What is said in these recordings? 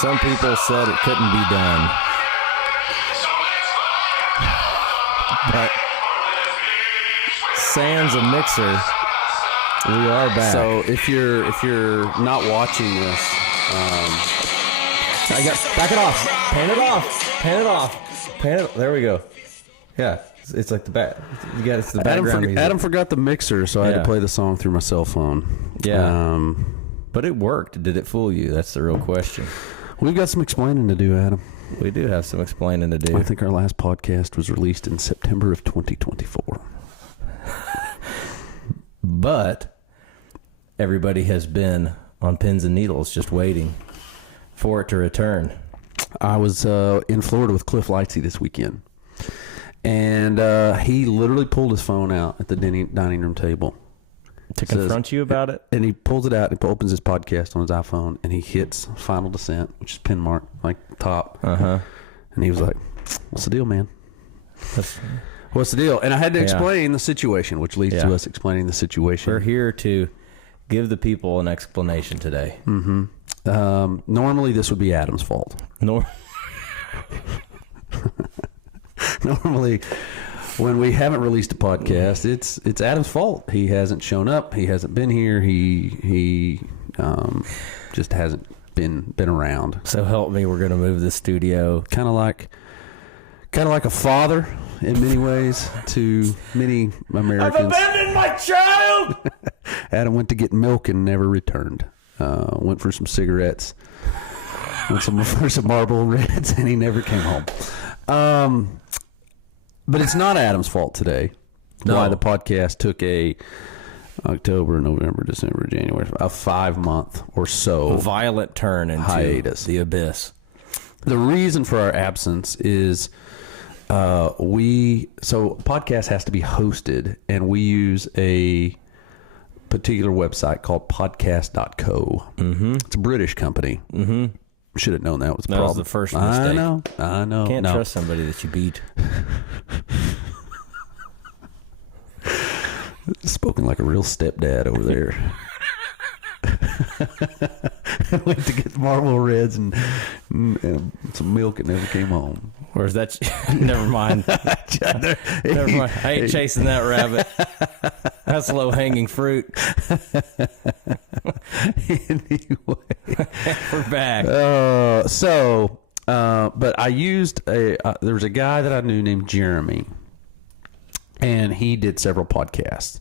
Some people said it couldn't be done. But sans a mixer, we are back. So if you're not watching this, back it off. Pan it off. There we go. Yeah, it's like the back. You got it's the background music. Adam forgot the mixer, so I had to play the song through my cell phone. Yeah. But it worked. Did it fool you? That's the real question. We've got some explaining to do, Adam. We do have some explaining to do. I think our last podcast was released in September of 2024. But everybody has been on pins and needles just waiting for it to return. I was in Florida with Cliff Lightsey this weekend. And he literally pulled his phone out at the dining room table. To confront you about it? And he pulls it out and opens his podcast on his iPhone and he hits Final Descent, which is pin mark, like top. Uh-huh. And he was like, "What's the deal, man? What's the deal?" And I had to explain the situation, which leads to us explaining the situation. We're here to give the people an explanation today. Mm-hmm. Normally this would be Adam's fault. Normally, when we haven't released a podcast, it's Adam's fault. He hasn't shown up. He hasn't been here. He just hasn't been around. So help me, we're going to move the studio. Kind of like a father in many ways to many Americans. I've abandoned my child. Adam went to get milk and never returned. Went for some cigarettes. Went for some Marlboro Reds, and he never came home. But it's not Adam's fault today. No. Why the podcast took a October, November, December, January, a 5-month or so violent turn into hiatus. The abyss. The reason for our absence is podcast has to be hosted, and we use a particular website called podcast.co. Mm-hmm. It's a British company. Mm-hmm. Should have known that was a That problem. was the first mistake. I know. Can't trust somebody that you beat. Spoken like a real stepdad over there. Went to get Marlboro Reds and some milk and never came home. Or is that... Never mind. Never mind. I ain't chasing that rabbit. That's low-hanging fruit. Anyway. We're back. But I used there was a guy that I knew named Jeremy, and he did several podcasts.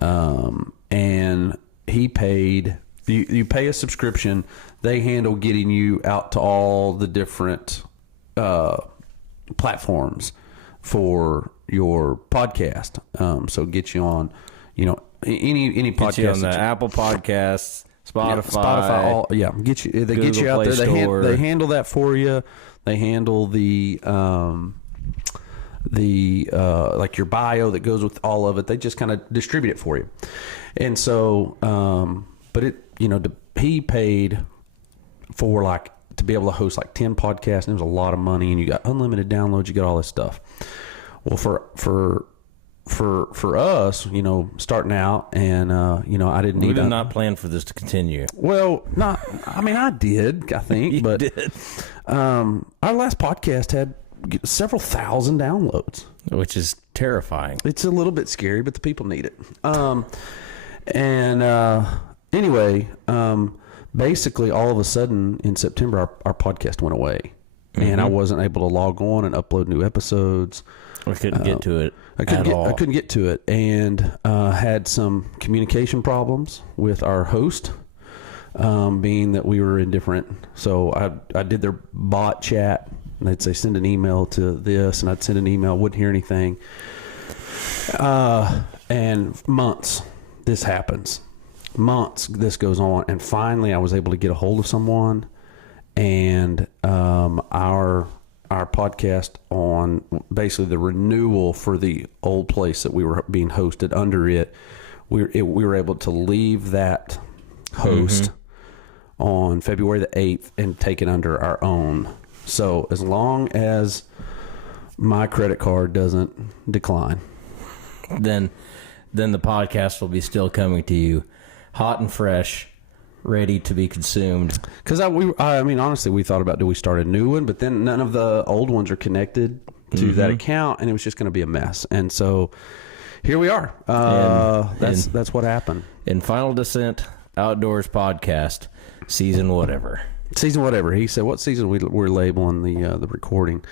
And he paid, you pay a subscription. They handle getting you out to all the different platforms for your podcast. So get you on, any podcast. Get you on the Apple Podcasts, Spotify. Get you. They Google get you out Play there. Store. They handle that for you. They handle the like your bio that goes with all of it. They just kind of distribute it for you. And so, but it, he paid for to be able to host 10 podcasts, and it was a lot of money, and you got unlimited downloads, you got all this stuff. Well, for us, starting out, and I didn't need. We did not plan for this to continue. Well, I did, I think, You but did. Our last podcast had several thousand downloads, Which is terrifying. It's a little bit scary, but the people need it. Anyway, basically, all of a sudden in September, our podcast went away, and I wasn't able to log on and upload new episodes. We couldn't get to it I couldn't get to it, and had some communication problems with our host, being that we were in different. So I did their bot chat, and they'd say send an email to this, and I'd send an email, wouldn't hear anything. And months this happens. Months this goes on, and finally I was able to get a hold of someone, and our podcast on basically the renewal for the old place that we were being hosted under it, we were able to leave that host on February the 8th and take it under our own. So as long as my credit card doesn't decline, then the podcast will be still coming to you hot and fresh ready to be consumed. Because I mean, honestly, we thought about, do we start a new one? But then none of the old ones are connected to that account, and it was just going to be a mess. And so here we are. That's what happened. In Final Descent Outdoors Podcast, season whatever. Season whatever. He said, what season we're labeling the recording?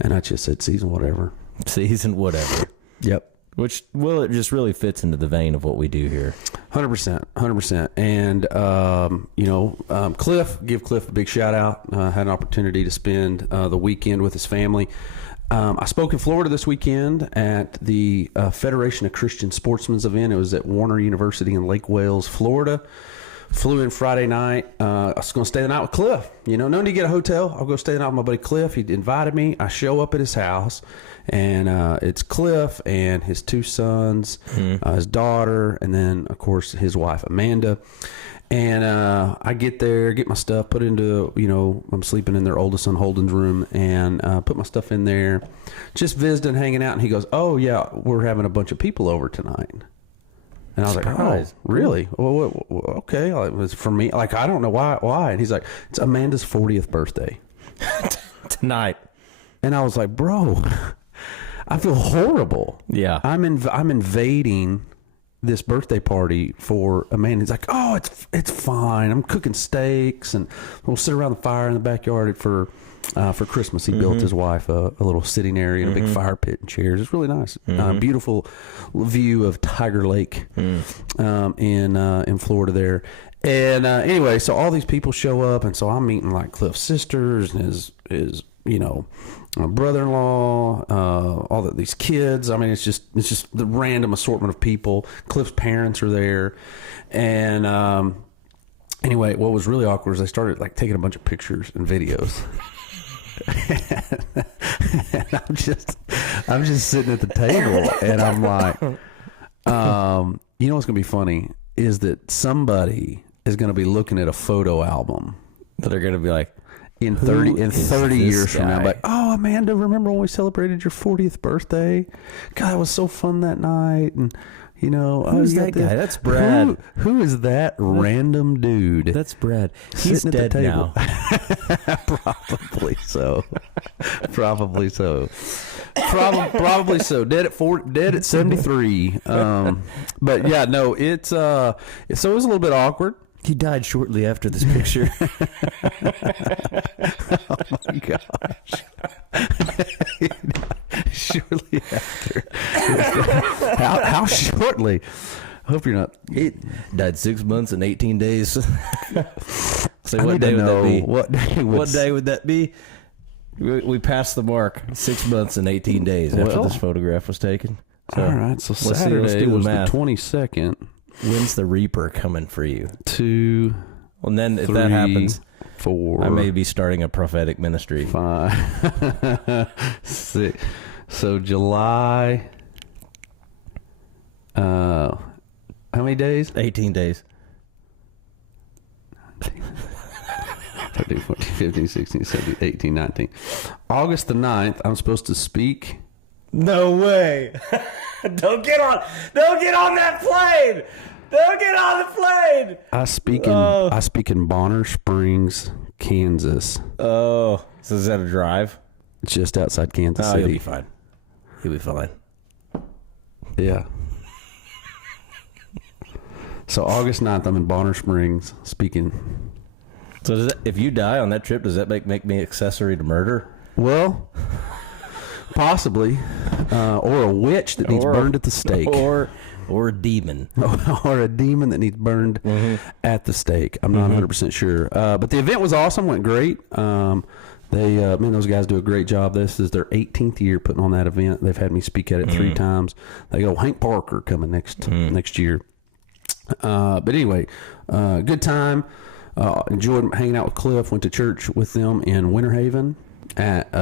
And I just said season whatever. Season whatever. Yep. Which, well, it just really fits into the vein of what we do here. 100%. And, Cliff, give Cliff a big shout out. Had an opportunity to spend the weekend with his family. I spoke in Florida this weekend at the Federation of Christian Sportsmen's event. It was at Warner University in Lake Wales, Florida. Flew in Friday night. I was going to stay the night with Cliff. No need to get a hotel. I'll go stay the night with my buddy Cliff. He invited me. I show up at his house, and it's Cliff and his two sons, his daughter, and then, of course, his wife, Amanda. And I get there, get my stuff, put into, I'm sleeping in their oldest son Holden's room, and put my stuff in there, just visiting, hanging out. And he goes, "Oh, yeah, we're having a bunch of people over tonight." And I was Surprise. like, "Oh, really? Well, okay." It was for me. Like, I don't know why. And he's like, "It's Amanda's 40th birthday Tonight. And I was like, "Bro, I feel horrible." Yeah. I'm invading this birthday party for Amanda. He's like, "Oh, it's fine. I'm cooking steaks, and we'll sit around the fire in the backyard for Christmas." He built his wife a little sitting area and a big fire pit and chairs. It's really nice. Beautiful view of Tiger Lake in Florida there. And anyway, so all these people show up, and so I'm meeting like Cliff's sisters and his my brother-in-law, all these kids. I mean, it's just the random assortment of people. Cliff's parents are there, and anyway, what was really awkward is they started like taking a bunch of pictures and videos. And I'm just sitting at the table, and I'm like, what's gonna be funny is that somebody is gonna be looking at a photo album That they're going to be like, in 30 years from now, guy? like, "Oh, Amanda, remember when we celebrated your 40th birthday? God, it was so fun that night." And Who's that guy? That's Brad. Who is that random dude? That's Brad. He's Sitting at dead the table. now. Probably so. Probably so. Probably so. Dead at 73. But yeah, no, it's so it was a little bit awkward. He died shortly after this picture. Oh my gosh. Shortly after. How shortly? I hope you're not. He died 6 months and 18 days. So I what need day to would know that be? what day would that be? We passed the mark. 6 months and 18 days after Well, this photograph was taken. So all right, so let's Saturday do the was math. the 22nd. When's the Reaper coming for you? 2, Well, and then if 3, that happens, 4. I may be starting a prophetic ministry. 5, 6. So July. How many days? 18 days. 13, 14, 15, 16, 17, 18, 19. August the 9th, I'm supposed to speak. No way. Don't get on that plane. Don't get on the plane. I speak in Bonner Springs, Kansas, Oh, so is that a drive? just outside Kansas Oh, you'll City. be fine. You'll be fine. Yeah. So August 9th, I'm in Bonner Springs speaking. So does that, if you die on that trip, does that make me accessory to murder? Well, possibly. Or a witch that needs burned at the stake. Or a demon. Or a demon that needs burned at the stake. I'm not 100% sure. But the event was awesome, went great. Those guys do a great job. This is their 18th year putting on that event. They've had me speak at it 3 times. They got Hank Parker coming next year. But anyway, good time. Enjoyed hanging out with Cliff. Went to church with them in Winter Haven at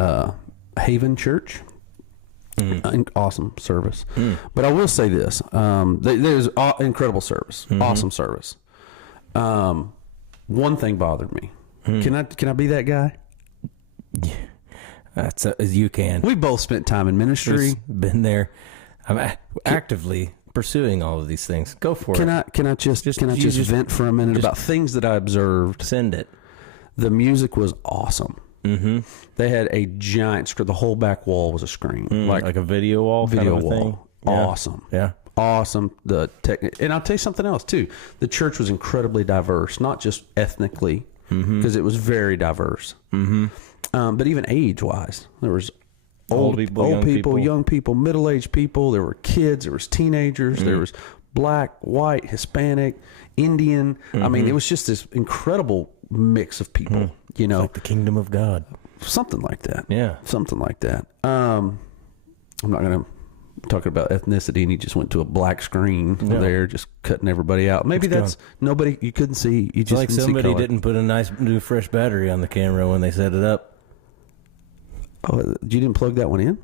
Haven Church. Awesome service. But I will say this: there's incredible service, awesome service. One thing bothered me. Can I be that guy? Yeah, that's as you can. We both spent time in ministry. Been there. I'm actively pursuing all of these things. Go for Can it. I just vent for a minute about things that I observed? Send it. The music was awesome. Mm-hmm. They had a giant screen. The whole back wall was a screen, Like a video wall video kind of a wall. thing? Yeah. Awesome. Yeah. Awesome. And I'll tell you something else too. The church was incredibly diverse, not just ethnically, because it was very diverse. Mm-hmm. But even age-wise, there was old people, young people, middle-aged people. There were kids. There was teenagers. There was black, white, Hispanic, Indian. I mean, it was just this incredible mix of people. You know, Like the kingdom of God. something like that. Yeah. Something like that. I'm not going to talk about ethnicity, and he just went to a black screen there, just cutting everybody out. Maybe that's nobody you couldn't see. You just Like didn't somebody see color. didn't put a nice new fresh battery on the camera when they set it up. Oh, you didn't plug that one in?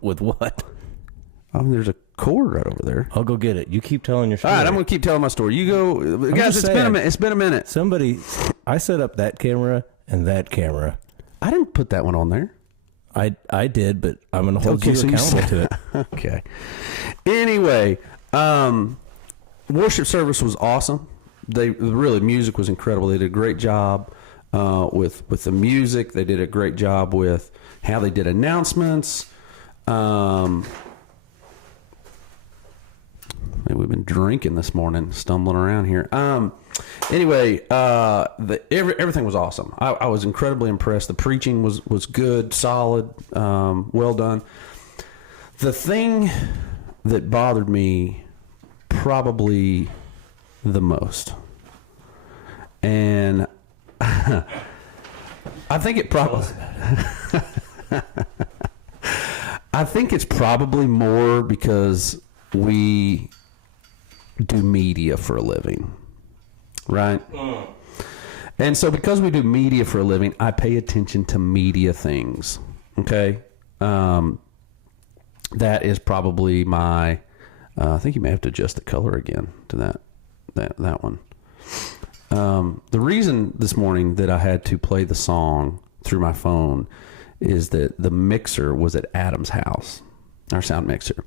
With what? Oh, there's a cord right over there. I'll go get it. You keep telling your story. All right, I'm going to keep telling my story. You go, guys. just It's been a saying. minute. It's been a minute. Somebody, I set up that camera and that camera. I didn't put that one on there. I did, but I'm going to hold Okay, you so you accountable to it. Okay. Anyway, worship service was awesome. Music was incredible. They did a great job with the music. They did a great job with how they did announcements. We've been drinking this morning, stumbling around here. Anyway, everything was awesome. I was incredibly impressed. The preaching was good, solid, well done. The thing that bothered me probably the most, and I think it probably, I think it's probably more because we do media for a living, right? And so because we do media for a living, I pay attention to media things. Okay. That is probably my, I think you may have to adjust the color again to that one. The reason this morning that I had to play the song through my phone is that the mixer was at Adam's house, our sound mixer.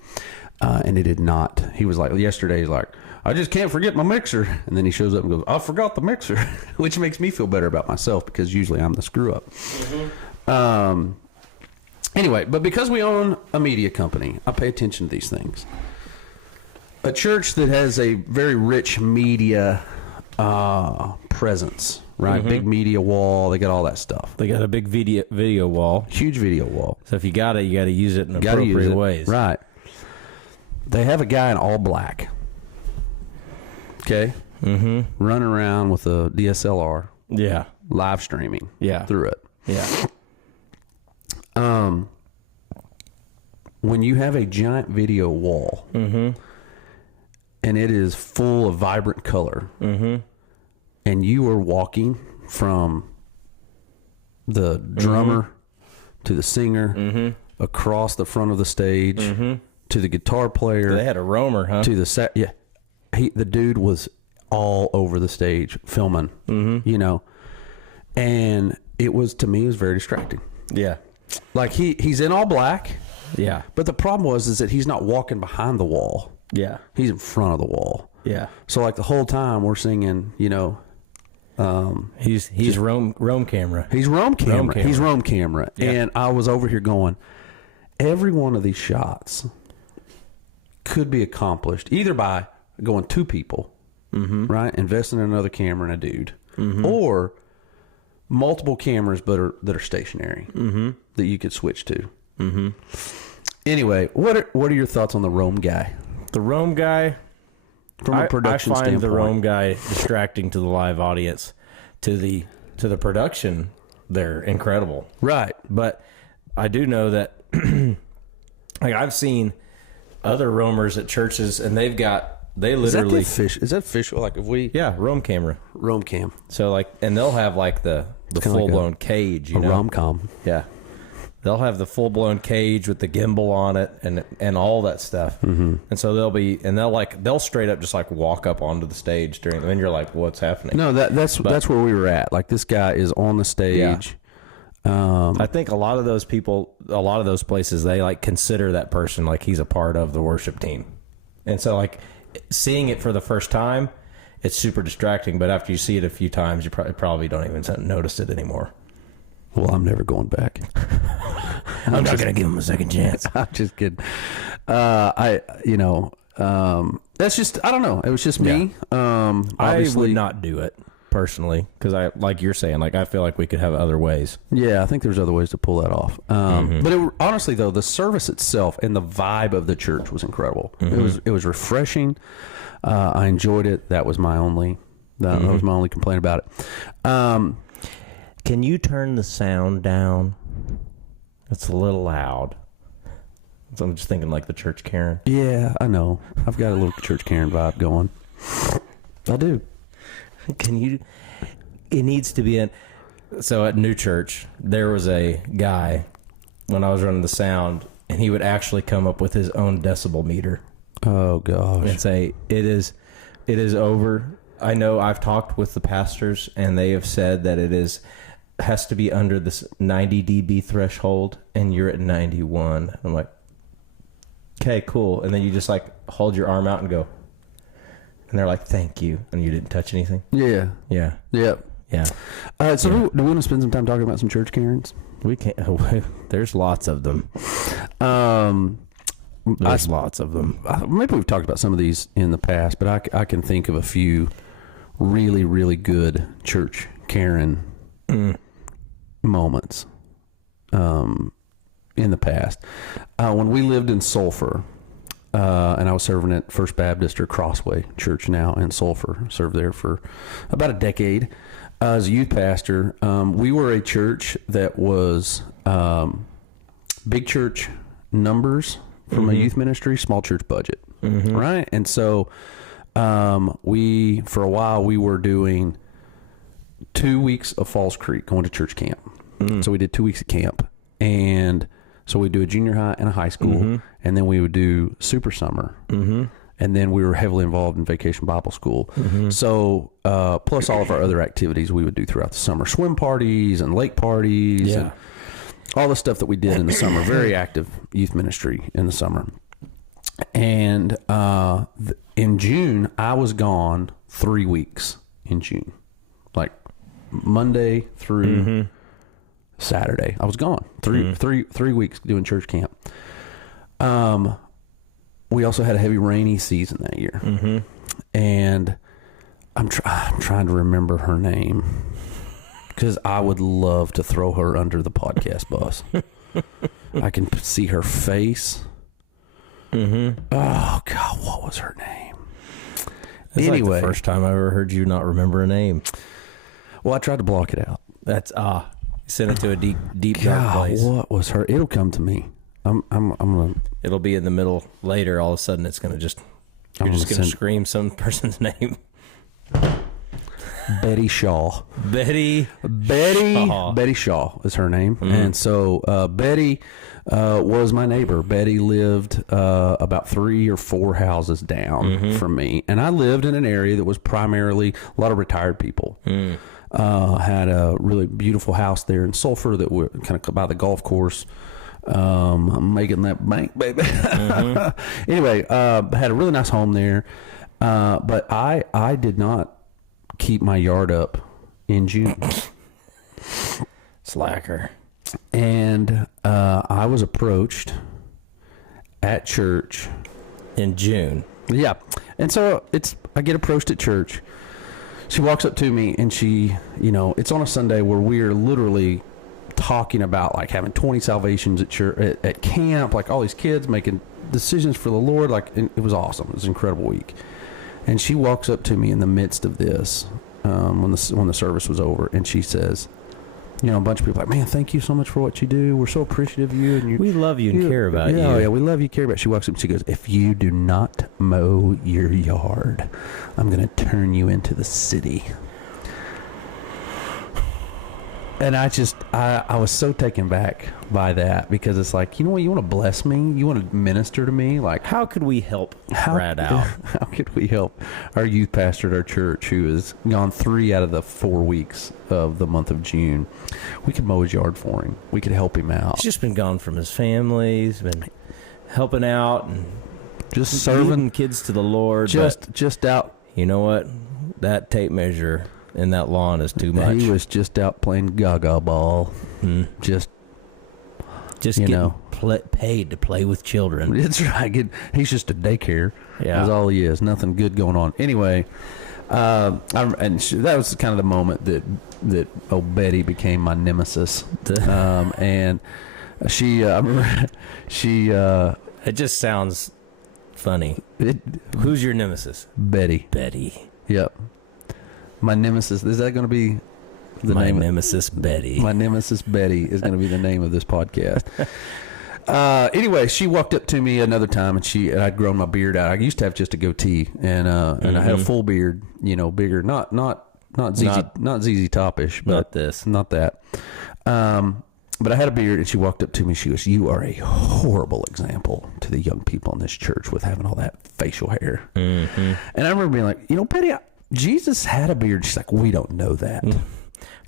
And it did not. He was like, yesterday, he's like, I just can't forget my mixer. And then he shows up and goes, I forgot the mixer, which makes me feel better about myself because usually I'm the screw up. Mm-hmm. Anyway, but because we own a media company, I pay attention to these things. A church that has a very rich media presence, right? Big media wall. They got all that stuff. They got a big video wall. Huge video wall. So if you got it, you got to use it in appropriate ways. Right. They have a guy in all black. Okay? Mm-hmm. Running around with a DSLR. Yeah. Live streaming. Yeah. Through it. Yeah. When you have a giant video wall, and it is full of vibrant color, and you are walking from the drummer to the singer across the front of the stage to the guitar player. They had a roamer, huh? To the yeah. The dude was all over the stage filming, you know, and it was, to me, it was very distracting. Yeah. Like he's in all black. Yeah. But the problem is that he's not walking behind the wall. Yeah. He's in front of the wall. Yeah. So like the whole time we're singing, you know, he's Rome camera. he's Rome camera. He's Rome camera. Yeah. And I was over here going, every one of these shots could be accomplished either by going two people, right, investing in another camera and a dude, or multiple cameras that are stationary that you could switch to. Anyway, what are your thoughts on the Rome guy? The Rome guy, From a production I find standpoint, the Rome guy distracting to the live audience. To the production, they're incredible. right? But I do know that, like, I've seen other roamers at churches, and they literally Is that official? Like if we Rome camera. Rome cam, So like, and they'll have like the kinda full blown cage, you know. rom com. Yeah. They'll have the full blown cage with the gimbal on it and all that stuff. And so they'll straight up just like walk up onto the stage during, and you're like, what's happening? No, that's where we were at. Like this guy is on the stage. I think a lot of those people, a lot of those places, they like consider that person like he's a part of the worship team. And so, like, seeing it for the first time, it's super distracting. But after you see it a few times, you probably don't even notice it anymore. Well, I'm never going back. I'm not going to give him a second chance. I'm just kidding. That's just, I don't know. It was just me. I would not do it personally because like you're saying, like I feel like we could have other ways. Yeah, I think there's other ways to pull that off. But honestly, though, the service itself and the vibe of the church was incredible. It was refreshing. I enjoyed it. That was my only complaint about it. Can you turn the sound down? It's a little loud. So I'm just thinking like the church Karen. Yeah, I know. I've got a little church Karen vibe going. I do. It needs to be so at New Church, there was a guy when I was running the sound, and he would actually come up with his own decibel meter. Oh, gosh. And say, it is over. I know I've talked with the pastors, and they have said that has to be under this 90 dB threshold, and you're at 91. I'm like, okay, cool. And then you just like hold your arm out and go. And they're like, thank you. And you didn't touch anything? Yeah. Yeah. Yep. Yeah. So do we want to spend some time talking about some church Karens? We can't. There's lots of them. There's lots of them. Maybe we've talked about some of these in the past, but I can think of a few really, really good church Karen moments in the past. When we lived in Sulphur, and I was serving at First Baptist or Crossway Church now in Sulphur, served there for about a decade as a youth pastor. We were a church that was big church numbers from a youth ministry, small church budget, right? And so for a while, we were doing 2 weeks of Falls Creek, going to church camp. So we did 2 weeks of camp, and so we'd do a junior high and a high school, and then we would do super summer. And then we were heavily involved in Vacation Bible School. So plus all of our other activities we would do throughout the summer, swim parties and lake parties, and all the stuff that we did in the summer. Very active youth ministry in the summer. And in June, I was gone 3 weeks in June, like Monday through Saturday. I was gone three weeks doing church camp. We also had a heavy rainy season that year, and I'm trying to remember her name because I would love to throw her under the podcast bus. I can see her face. Oh God, what was her name? It's anyway, like the first time I ever heard you not remember a name. Well, I tried to block it out. That's send it to a deep dark place. What was her? It'll come to me. I'm gonna. It'll be in the middle later. All of a sudden, it's gonna you're just gonna scream some person's name. Betty Shaw. Betty Shaw is her name. And so Betty was my neighbor. Betty lived about 3 or 4 houses down from me, and I lived in an area that was primarily a lot of retired people. Had a really beautiful house there in Sulphur that were kind of by the golf course. I'm making that bank, baby. Anyway, had a really nice home there. But I did not keep my yard up in June. Slacker. And I was approached at church in June. Yeah. And so I get approached at church. She walks up to me and she, it's on a Sunday where we're literally talking about like having 20 salvations at church, at camp, like all these kids making decisions for the Lord. Like it was awesome. It was an incredible week. And she walks up to me in the midst of this, when the service was over, and she says, a bunch of people are like, man, thank you so much for what you do. We're so appreciative of you. And we love you and care about you. Yeah, we love you, care about you. She walks up and she goes, if you do not mow your yard, I'm going to turn you into the city. And I was so taken back by that, because it's like, you know what, you want to bless me? You want to minister to me? Like, how could we help Brad out? How could we help our youth pastor at our church, who has gone 3 out of the 4 weeks of the month of June? We could mow his yard for him. We could help him out. He's just been gone from his family. He's been helping out and just serving leading kids to the Lord. just out. You know what? That tape measure in that lawn is too much. He was just out playing gaga ball. Just getting paid to play with children. It's right. He's just a daycare. Yeah. That's all he is. Nothing good going on. Anyway, that was kind of the moment that old Betty became my nemesis. And she, I remember, It just sounds funny. Who's your nemesis? Betty. Betty. Yep. My nemesis. Is that going to be my nemesis, Betty? My nemesis, Betty, is going to be the name of this podcast. Anyway, she walked up to me another time, and I'd grown my beard out. I used to have just a goatee, and I had a full beard, bigger, not ZZ Top-ish, but not that. But I had a beard, and she walked up to me. She goes, "You are a horrible example to the young people in this church with having all that facial hair." And I remember being like, Betty, Jesus had a beard. She's like, "We don't know that."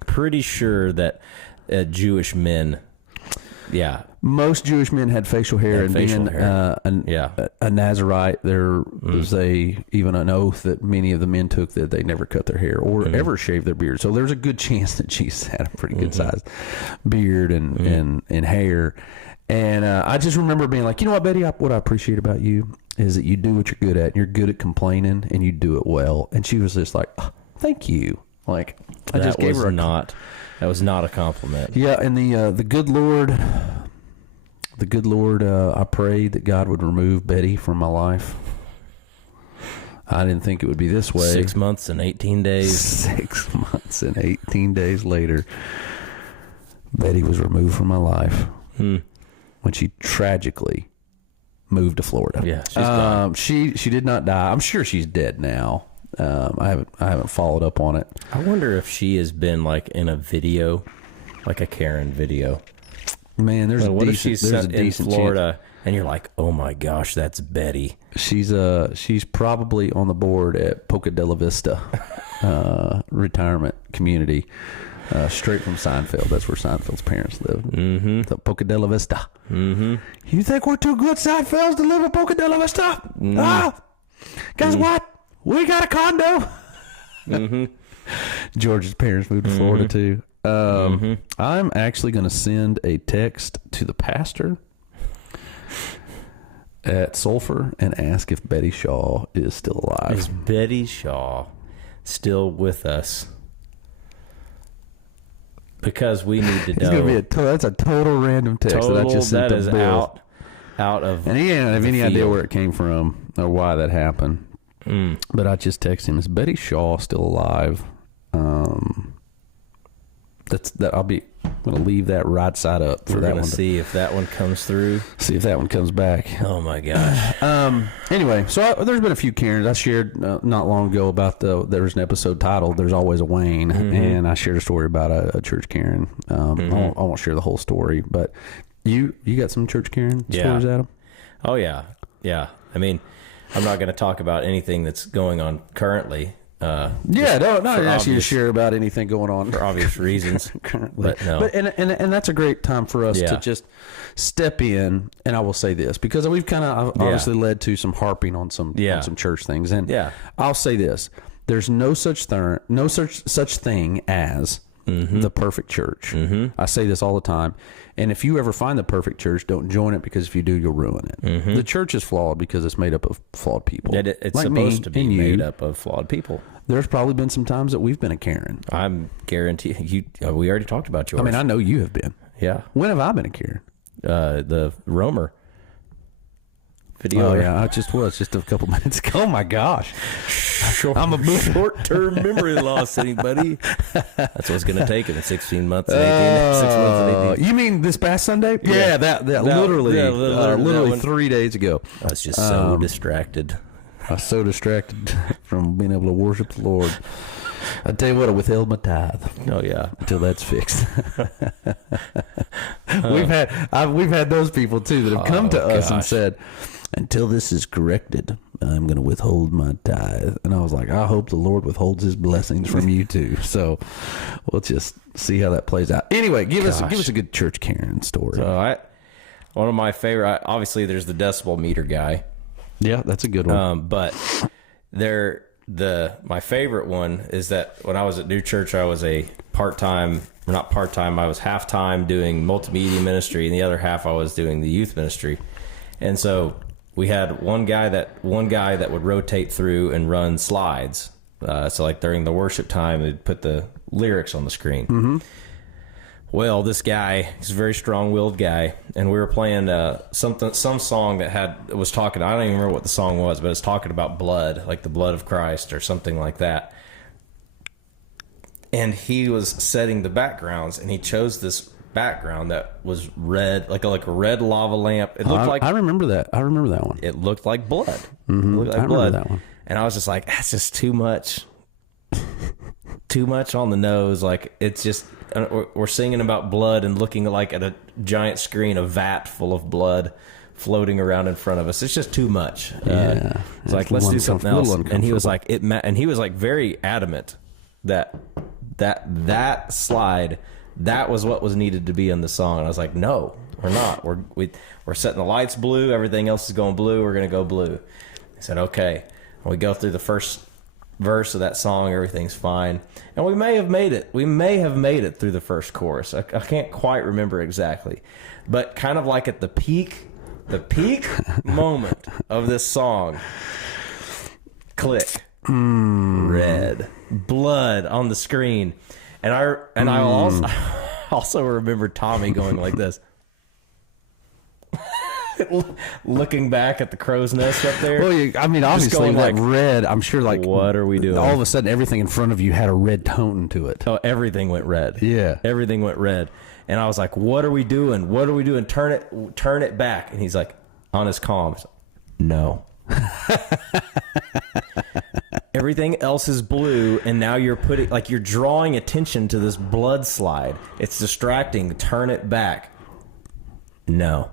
Pretty sure that Jewish men, most Jewish men had facial hair, and being a Nazarite, there was even an oath that many of the men took that they never cut their hair or ever shaved their beard. So there's a good chance that Jesus had a pretty good sized beard and hair. And I just remember being like, you know what, Betty, what I appreciate about you is that you do what you're good at. And you're good at complaining, and you do it well. And she was just like, oh, thank you. Like, I just gave her that was not a compliment. Yeah, and the good Lord, I prayed that God would remove Betty from my life. I didn't think it would be this way. 6 months and 18 days. 6 months and 18 days later, Betty was removed from my life when she tragically moved to Florida. Yeah, she's gone. She did not die. I'm sure she's dead now. I haven't followed up on it. I wonder if she has been like in a video, like a Karen video. Man, there's a decent in Florida, chance. And you're like, oh my gosh, that's Betty. She's probably on the board at Poca de la Vista retirement community, straight from Seinfeld. That's where Seinfeld's parents lived. The Poca de la Vista. You think we're two good Seinfelds to live at Poca de la Vista? Guess what? We got a condo. George's parents moved to Florida too. I'm actually going to send a text to the pastor at Sulphur and ask if Betty Shaw is still alive. Is Betty Shaw still with us? Because we need to know. It's going to be that's a total random text that I just sent to Bill. Out of. And he didn't have any idea where it came from or why that happened. But I just texted him, is Betty Shaw still alive? I'll be going to leave that right side up for that one. See if that one comes through. See if that one comes back. Oh my gosh. Anyway, so there's been a few Karens. I shared not long ago about there was an episode titled "There's Always a Wayne," and I shared a story about a church Karen. I won't share the whole story, but you got some church Karen stories, Adam? Oh yeah. I mean, I'm not going to talk about anything that's going on currently. Not ask you to share about anything going on for obvious reasons currently. But no, and that's a great time for us to just step in. And I will say this because we've kind of obviously led to some harping on some church things. And I'll say this: there's no such thing as the perfect church. I say this all the time. And if you ever find the perfect church, don't join it, because if you do, you'll ruin it. The church is flawed because it's made up of flawed people. It's like supposed to be made up of flawed people. There's probably been some times that we've been a Karen. I'm guarantee you. We already talked about yours. I mean, I know you have been. Yeah. When have I been a Karen? The Romer video. Oh yeah, I just a couple minutes ago. Oh my gosh. I'm a short-term memory loss, anybody. That's what's going to take it in 16 months and 18. 6 months and 18. You mean this past Sunday? Yeah, that literally 3 days ago. I was just so distracted. I was so distracted from being able to worship the Lord. I tell you what, I withheld my tithe. Oh yeah, until that's fixed. We've had those people too that have come to us and said, until this is corrected, I'm going to withhold my tithe. And I was like, I hope the Lord withholds his blessings from you too. So we'll just see how that plays out. Anyway, give us a good church Karen story. So one of my favorite, obviously there's the decibel meter guy. Yeah, that's a good one. But my favorite one is that when I was at New Church, I was a part-time, or not part-time, I was half-time doing multimedia ministry, and the other half I was doing the youth ministry. And so we had one guy that would rotate through and run slides. So like during the worship time, they'd put the lyrics on the screen. Mm-hmm. Well, this guy, he's a very strong-willed guy, and we were playing some song that was talking. I don't even remember what the song was, but it's talking about blood, like the blood of Christ or something like that. And he was setting the backgrounds, and he chose this background that was red, like a red lava lamp. It looked like I remember that. I remember that one. It looked like blood. Mm-hmm. It looked like I remember blood. that one. And I was just like, that's just too much. Too much on the nose. Like, it's just, we're singing about blood and looking like at a giant screen, a vat full of blood floating around in front of us. It's just too much. Yeah. It's like, let's do something else. And he was like, and he was like very adamant that slide, that was what was needed to be in the song. And I was like, no, we're not. We're setting the lights blue. Everything else is going blue. We're going to go blue. I said, okay. And we go through the first verse of that song. Everything's fine. And we may have made it. We may have made it through the first chorus. I can't quite remember exactly. But kind of like at the peak moment of this song, click, red, blood on the screen. And I also remember Tommy going like this. Looking back at the crow's nest up there. Well, I mean, obviously, that red, I'm sure, like, what are we doing? All of a sudden, everything in front of you had a red tone to it. Oh, everything went red. Yeah. Everything went red. And I was like, what are we doing? What are we doing? Turn it back. And he's like, on his comms, no. Everything else is blue, and now you're drawing attention to this blood slide. It's distracting. Turn it back. No.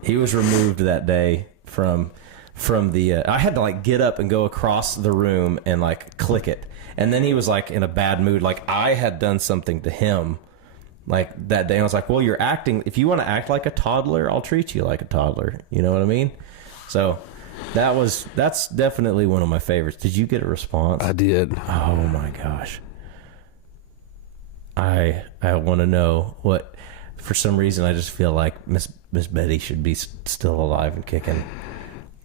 He was removed that day from the. I had to like get up and go across the room and like click it, and then he was like in a bad mood. Like I had done something to him, like that day. And I was like, "Well, you're acting. If you want to act like a toddler, I'll treat you like a toddler." You know what I mean? So that's definitely one of my favorites. Did you get a response? I did. Oh my gosh. I want to know what. For some reason, I just feel like Miss Betty should be still alive and kicking,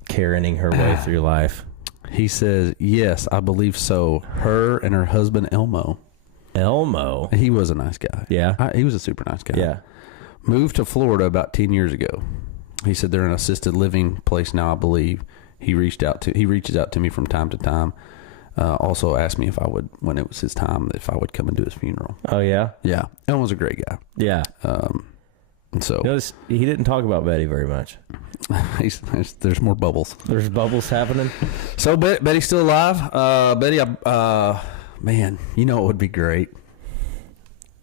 carrying her way through life. He says, yes, I believe so. Her and her husband, Elmo. Elmo? He was a nice guy. Yeah? He was a super nice guy. Yeah. Moved to Florida about 10 years ago. He said they're in an assisted living place now, I believe. He reaches out to me from time to time. Also asked me if I would, when it was his time, if I would come and do his funeral. Oh, yeah? Yeah. Elmo's a great guy. Yeah. And so Notice he didn't talk about Betty very much. there's more bubbles. There's bubbles happening. So Betty's still alive. Betty, man, you know it would be great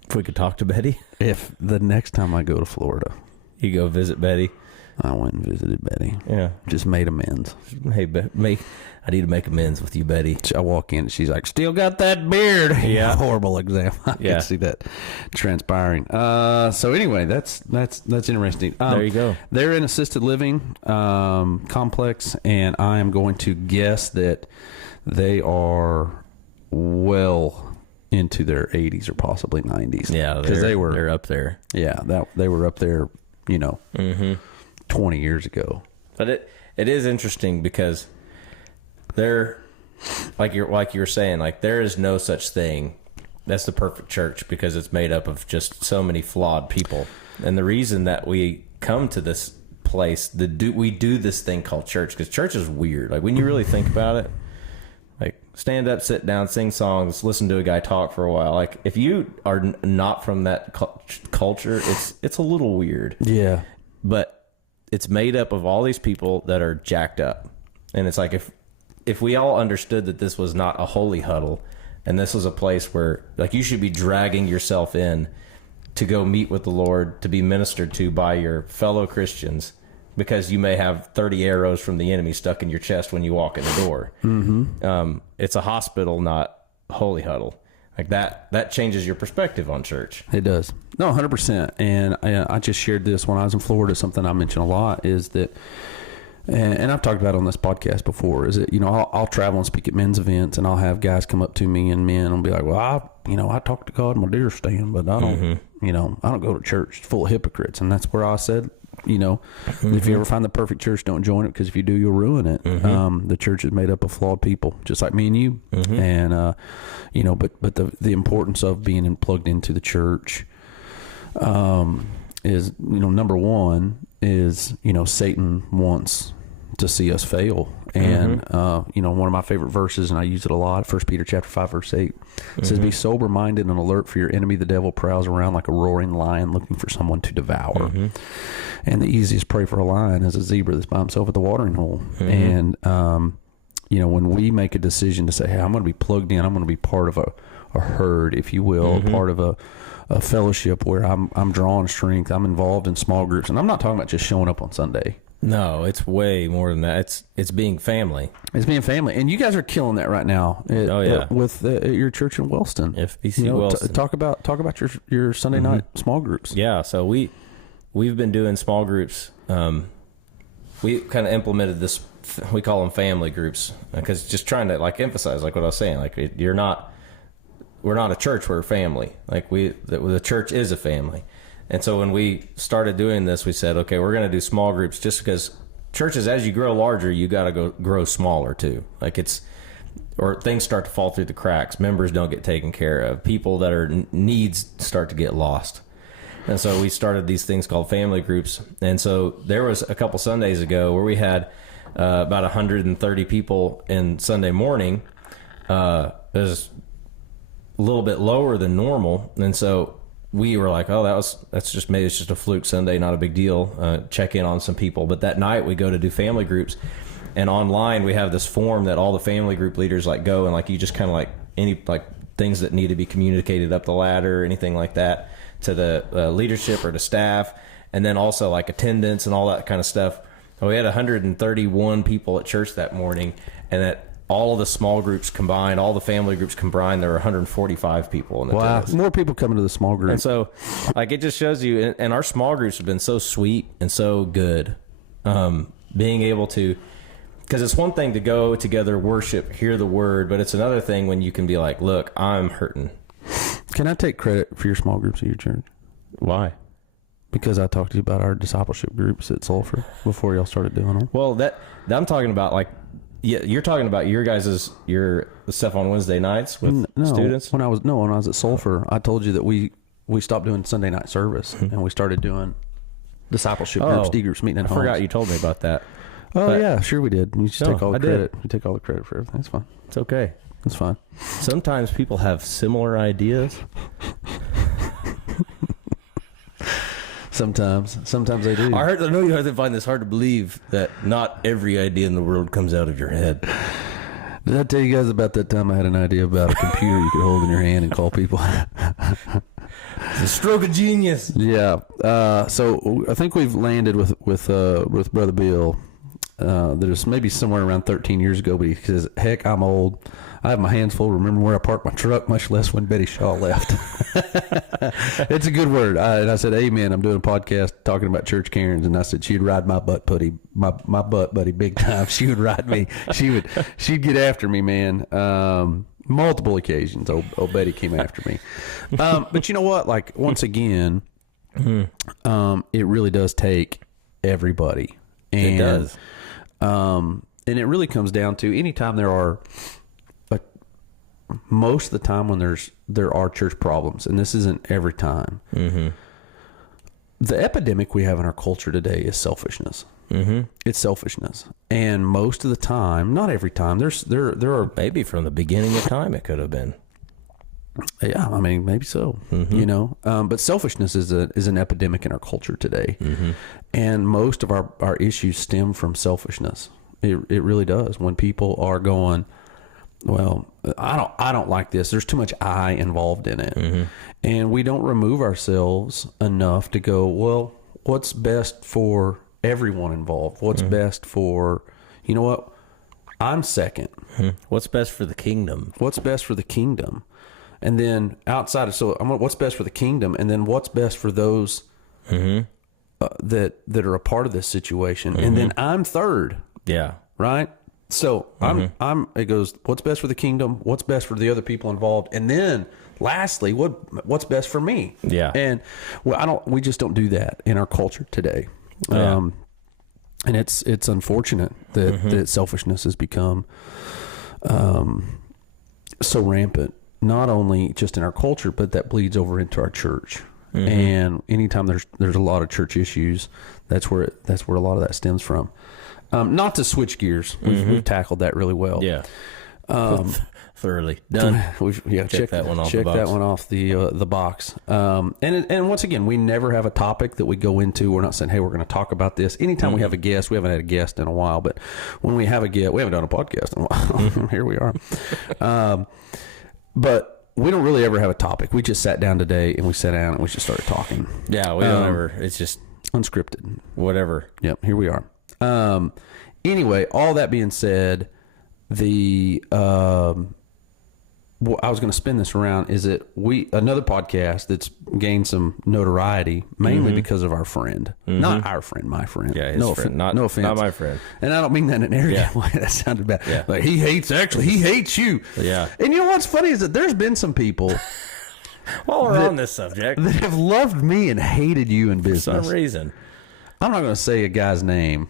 If we could talk to Betty. if the next time I go to Florida, You go visit Betty. I went and visited Betty. Yeah. Just made amends. Hey, I need to make amends with you, Betty. I walk in and she's like, still got that beard. Yeah. Horrible example. I Yeah. can see that transpiring. So anyway, that's interesting. There you go. They're in assisted living complex, and I am going to guess that they are well into their 80s or possibly 90s. Yeah, because they're up there. Yeah, they were up there, 20 years ago. But it is interesting because there, like you were saying, like there is no such thing. That's the perfect church because it's made up of just so many flawed people. And the reason that we come to this place, we do this thing called church, because church is weird. Like when you really think about it, like stand up, sit down, sing songs, listen to a guy talk for a while. Like if you are not from that culture, it's a little weird. Yeah. But it's made up of all these people that are jacked up. And it's like if we all understood that this was not a holy huddle and this was a place where like you should be dragging yourself in to go meet with the Lord, to be ministered to by your fellow Christians, because you may have 30 arrows from the enemy stuck in your chest when you walk in the door. Mm-hmm. It's a hospital, not a holy huddle. Like that changes your perspective on church. It does. No, 100%. And I just shared this when I was in Florida. Something I mention a lot is that And I've talked about it on this podcast before, is that, I'll travel and speak at men's events, and I'll have guys come up to me, and men will be like, well, I talk to God in my deer stand, but I don't, I don't go to church. It's full of hypocrites. And that's where I said, if you ever find the perfect church, don't join it, because if you do, you'll ruin it. The church is made up of flawed people, just like me and you. And, but the importance of being plugged into the church, is, number one is, Satan wants to see us fail. And, one of my favorite verses, and I use it a lot, 1 Peter chapter 5, verse 8, it says, be sober minded and alert, for your enemy, the devil, prowls around like a roaring lion looking for someone to devour. And the easiest prey for a lion is a zebra that's by himself at the watering hole. And, when we make a decision to say, hey, I'm going to be plugged in, I'm going to be part of a herd, if you will, part of a fellowship where I'm drawing strength, I'm involved in small groups. And I'm not talking about just showing up on Sunday. No, it's way more than that. It's being family. It's being family, and you guys are killing that right now. With your church in Wellston, FBC Wellston. Talk about your Sunday night small groups. Yeah, so we've been doing small groups. We kind of implemented this. We call them family groups, because just trying to emphasize what I was saying. We're not a church. We're a family. The church is a family. And so when we started doing this, we said, okay, we're going to do small groups, just because churches, as you grow larger, you got to grow smaller too. Or things start to fall through the cracks. Members don't get taken care of. People that are needs start to get lost. And so we started these things called family groups. And so there was a couple Sundays ago where we had about 130 people in Sunday morning. It was a little bit lower than normal. And so we were like, oh, it's just a fluke Sunday, not a big deal. Check in on some people. But that night we go to do family groups, and online we have this form that all the family group leaders go, and you just kind of any things that need to be communicated up the ladder or anything like that to the leadership or to staff, and then also attendance and all that kind of stuff. We had 131 people at church that morning, and that all of the small groups combined, all the family groups combined, there were 145 people in the attendance. More people coming to the small group. And so, it just shows you, and our small groups have been so sweet and so good. Being able to, because it's one thing to go together, worship, hear the word, but it's another thing when you can be like, look, I'm hurting. Can I take credit for your small groups at your church? Why? Because I talked to you about our discipleship groups at Sulphur before y'all started doing them. Well, I'm talking about yeah, you're talking about your stuff on Wednesday nights with students? When I was at Sulphur, I told you that we stopped doing Sunday night service and we started doing discipleship groups, D groups, meeting at homes. I forgot you told me about that. Yeah, sure we did. You just take all the credit. You take all the credit for everything. It's fine. It's okay. It's fine. Sometimes people have similar ideas. Sometimes they do. I know you have to find this hard to believe that not every idea in the world comes out of your head. Did I tell you guys about that time I had an idea about a computer you could hold in your hand and call people? It's a stroke of genius. Yeah. So I think we've landed with Brother Bill. That was maybe somewhere around 13 years ago, but he says, heck, I'm old. I have my hands full remembering where I parked my truck, much less when Betty Shaw left. It's a good word. And I said, amen. I'm doing a podcast talking about church Karens, and I said she'd ride my butt, buddy, my butt, buddy, big time. She would ride me. She'd get after me, man. Multiple occasions, old Betty came after me. But you know what? Once again, it really does take everybody. And, it does. And it really comes down to anytime there are, most of the time when there are church problems, and this isn't every time. Mm-hmm. The epidemic we have in our culture today is selfishness. Mm-hmm. It's selfishness, and most of the time, not every time. There are maybe from the beginning of time it could have been. Yeah, I mean, maybe so. Mm-hmm. But selfishness is an epidemic in our culture today, and most of our issues stem from selfishness. It really does. When people are going, well, I don't like this. There's too much I involved in it, and we don't remove ourselves enough to go, well, what's best for everyone involved? What's best for, you know what? I'm second. What's best for the kingdom? What's best for the kingdom? And then outside of, what's best for the kingdom? And then what's best for those that are a part of this situation, and then I'm third, Yeah. right? So it goes, what's best for the kingdom? What's best for the other people involved? And then lastly, what's best for me? Yeah. And we just don't do that in our culture today. Yeah. And it's unfortunate that selfishness has become so rampant, not only just in our culture, but that bleeds over into our church. And anytime there's a lot of church issues, that's where a lot of that stems from. Not to switch gears, we've tackled that really well. Yeah. Thoroughly done. Check that one off. Check that one off the box. And once again, we never have a topic that we go into. We're not saying, hey, we're going to talk about this. Anytime we have a guest, we haven't had a guest in a while, but when we have a guest, we haven't done a podcast in a while. Here we are. But we don't really ever have a topic. We just sat down today and we sat down and we just started talking. Yeah, we don't ever. It's just unscripted. Whatever. Yep, here we are. Anyway, all that being said, I was going to spin this around. Is it another podcast that's gained some notoriety mainly because of our friend, not our friend, my friend. Yeah, his friend. No offense, not my friend. And I don't mean that in an arrogant way. That sounded bad. Yeah. Like he hates you. Yeah. And you know what's funny is that there's been some people while we're on this subject that have loved me and hated you in business for some reason. I'm not going to say a guy's name,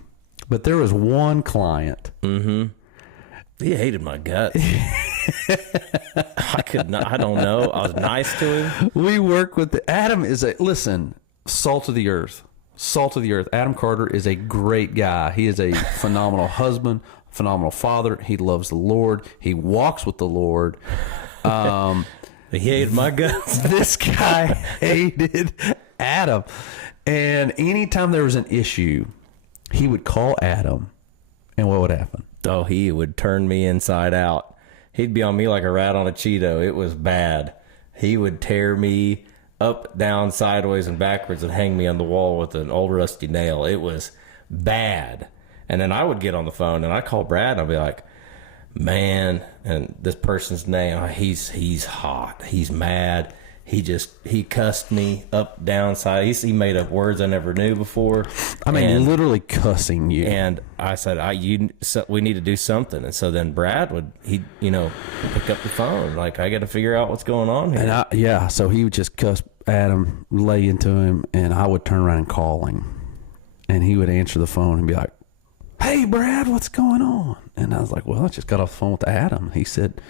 but there was one client. He hated my guts. I could not. I don't know. I was nice to him. We work with Adam. Salt of the earth. Adam Carter is a great guy. He is a phenomenal husband, phenomenal father. He loves the Lord. He walks with the Lord. He hated my guts. This guy hated Adam. And anytime there was an issue, he would call Adam. And what would happen? Oh, he would turn me inside out. He'd be on me like a rat on a Cheeto. It was bad. He would tear me up, down, sideways, and backwards and hang me on the wall with an old rusty nail. It was bad. And then I would get on the phone and I'd call Brad and I'd be like, man, and this person's name, he's hot. He's mad. He cussed me up, down, side. He made up words I never knew before. I mean, literally cussing you. And I said, we need to do something. And so then Brad would, pick up the phone. Like, I got to figure out what's going on here. And so he would just cuss Adam, lay into him, and I would turn around and call him. And he would answer the phone and be like, hey, Brad, what's going on? And I was like, well, I just got off the phone with Adam. He said,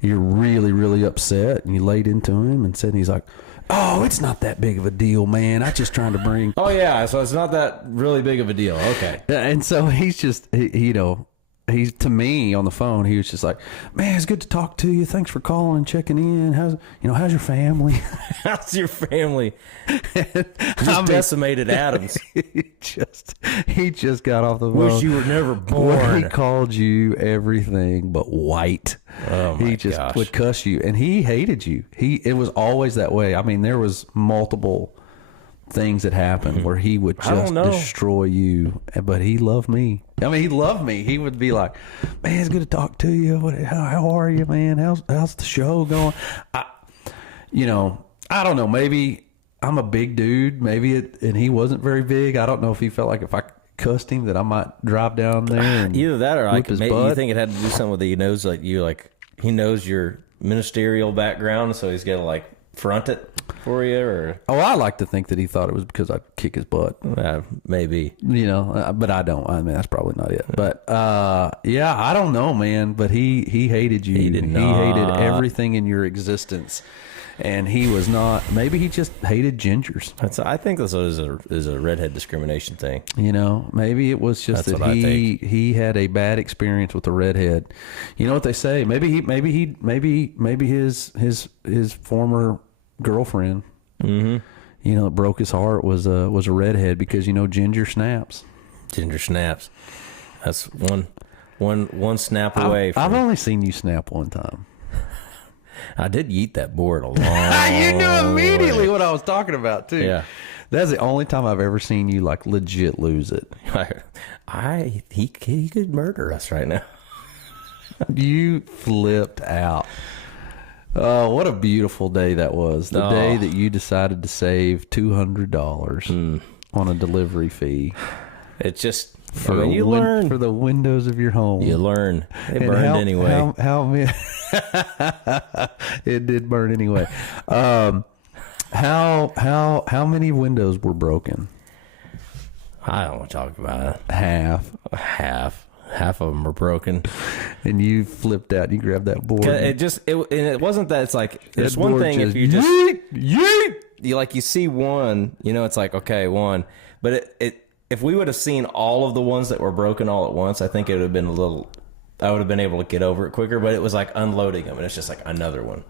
you're really, really upset. And you laid into him and said, and he's like, oh, it's not that big of a deal, man. I'm just trying to bring. Oh, yeah. So it's not that really big of a deal. Okay. And so he's just, he's to me on the phone. He was just like, man, it's good to talk to you. Thanks for calling and checking in. How's your family? How's your family? Decimated Adams. He just got off the phone. Wish you were never born. He called you everything but white. Oh my He just gosh. would cuss you, and he hated you. It was always that way. I mean, there was multiple things that happened where he would just destroy you, but he loved me. I mean, he loved me. He would be like, man, it's good to talk to you. How are you, man? How's the show going? I don't know. Maybe I'm a big dude. And he wasn't very big. I don't know if he felt like if I cussed him that I might drive down there and either that or whip his maybe butt. you think it had to do something with he knows he knows your ministerial background, so he's gonna front it for you, or I like to think that he thought it was because I'd kick his butt. Maybe, but I don't. I mean, that's probably not it. But I don't know, man. But he hated you. He did He not. hated everything in your existence, and he was not. Maybe he just hated gingers. I think this is a redhead discrimination thing. Maybe it was just That's that what I think. he had a bad experience with the redhead. You know what they say? Maybe his former girlfriend, that broke his heart was a redhead because ginger snaps. Ginger snaps. That's one snap away. I've only seen you snap one time. I did yeet that board a long. You knew immediately what I was talking about too. Yeah. That's the only time I've ever seen you legit lose it. He could murder us right now. You flipped out. What a beautiful day that was. The day that you decided to save $200. on a delivery fee It's just for you learn. for the windows of your home. You learn. It And burned anyway. How many? It did burn anyway. How many windows were broken? I don't want to talk about it. Half of them were broken. And you flipped out. You grabbed that board. And it wasn't that. It's like there's That one board thing if just you just yeet. you see one, it's like okay, one, but if we would have seen all of the ones that were broken all at once, I think it would have been I would have been able to get over it quicker. But it was like unloading them, and it's just like another one.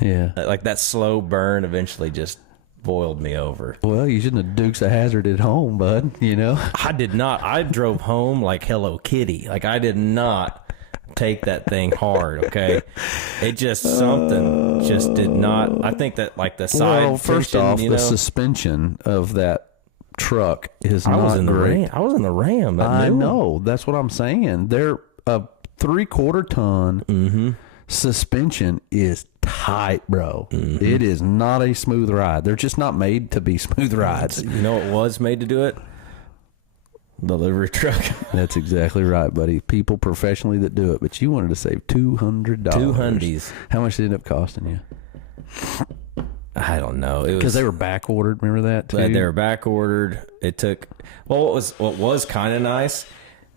Yeah. Like that slow burn eventually just boiled me over. Well, you shouldn't have Dukes of Hazzard at home, bud. I did not. I drove home like Hello Kitty. Like I did not take that thing hard. Okay, it just something just did not. I think that like the side. Well, first tension, off, the suspension of that truck is I not was in the great. Ram. I was in the Ram. That I new one. know. That's what I'm saying. They're a 3/4 ton suspension is tight, bro. It is not a smooth ride. They're just not made to be smooth rides. You know what was made to do it? Delivery truck. That's exactly right, buddy. People professionally that do it, but you wanted to save $200. $200. How much did it end up costing you? I don't know. It Because was they were back ordered. Remember that too? they were back ordered. It took. Well, what was kind of nice.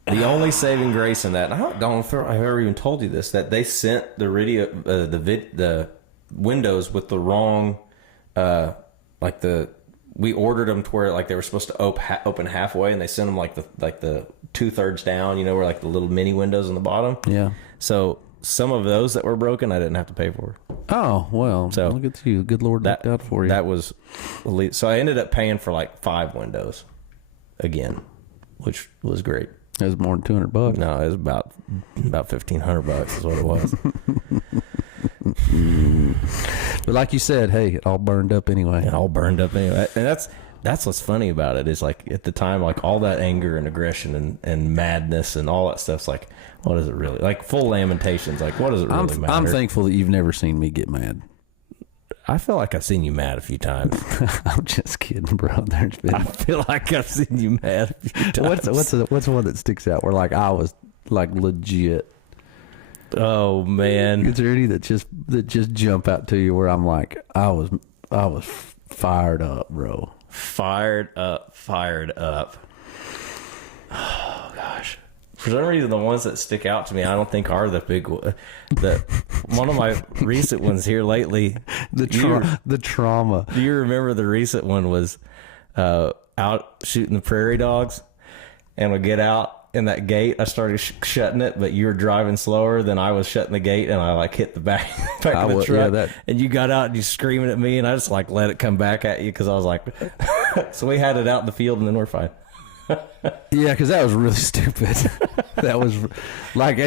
The only saving grace in that, and I don't know if I've ever even told you this, that they sent the radio, the windows with the wrong, we ordered them to where like they were supposed to open halfway, and they sent them like the 2/3 down, where like the little mini windows on the bottom. Yeah. So some of those that were broken, I didn't have to pay for. Oh, well, So look at you. Good Lord looked out for you. That was elite. So I ended up paying for like 5 windows again, which was great. That was more than $200. No, it was about $1,500 is what it was. But like you said, hey, it all burned up anyway. It all burned up anyway. And that's what's funny about it is like at the time, like all that anger and aggression and madness and all that stuff's like, what is it really? Like full lamentations. Like, what does it really matter? I'm thankful that you've never seen me get mad. I feel like I've seen you mad a few times. I'm just kidding, bro. There's been. I feel like I've seen you mad a few times. What's one that sticks out where like I was like legit? Oh man, Is there any that just jump out to you where I'm like I was fired up, bro? Fired up. Oh gosh. For some reason, the ones that stick out to me, I don't think are the big one. One of my recent ones here lately. The trauma. Do you remember the recent one was out shooting the prairie dogs, and we get out in that gate. I started shutting it, but you were driving slower than I was shutting the gate, and I like hit the back of the truck. And you got out and you screaming at me, and I just like let it come back at you because I was like, so we had it out in the field, and then we're fine. Yeah, because that was really stupid. That was like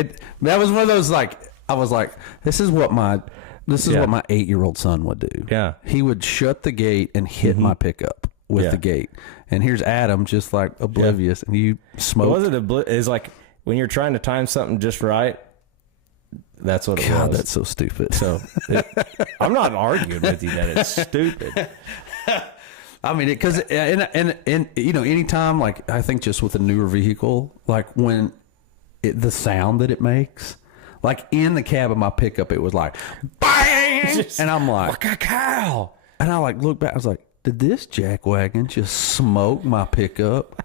that was one of those like I was like, this is what my 8-year-old son would do. Yeah, he would shut the gate and hit my pickup with the gate. And here's Adam just like oblivious, and you smoke. It's like when you're trying to time something just right. That's what it was. God, that's so stupid. So I'm not arguing with you that it's stupid. I mean, because and anytime like I think just with a newer vehicle, like when the sound that it makes, like in the cab of my pickup, it was like bang, and I'm like a cow, and I like look back, I was like, did this jackwagon just smoke my pickup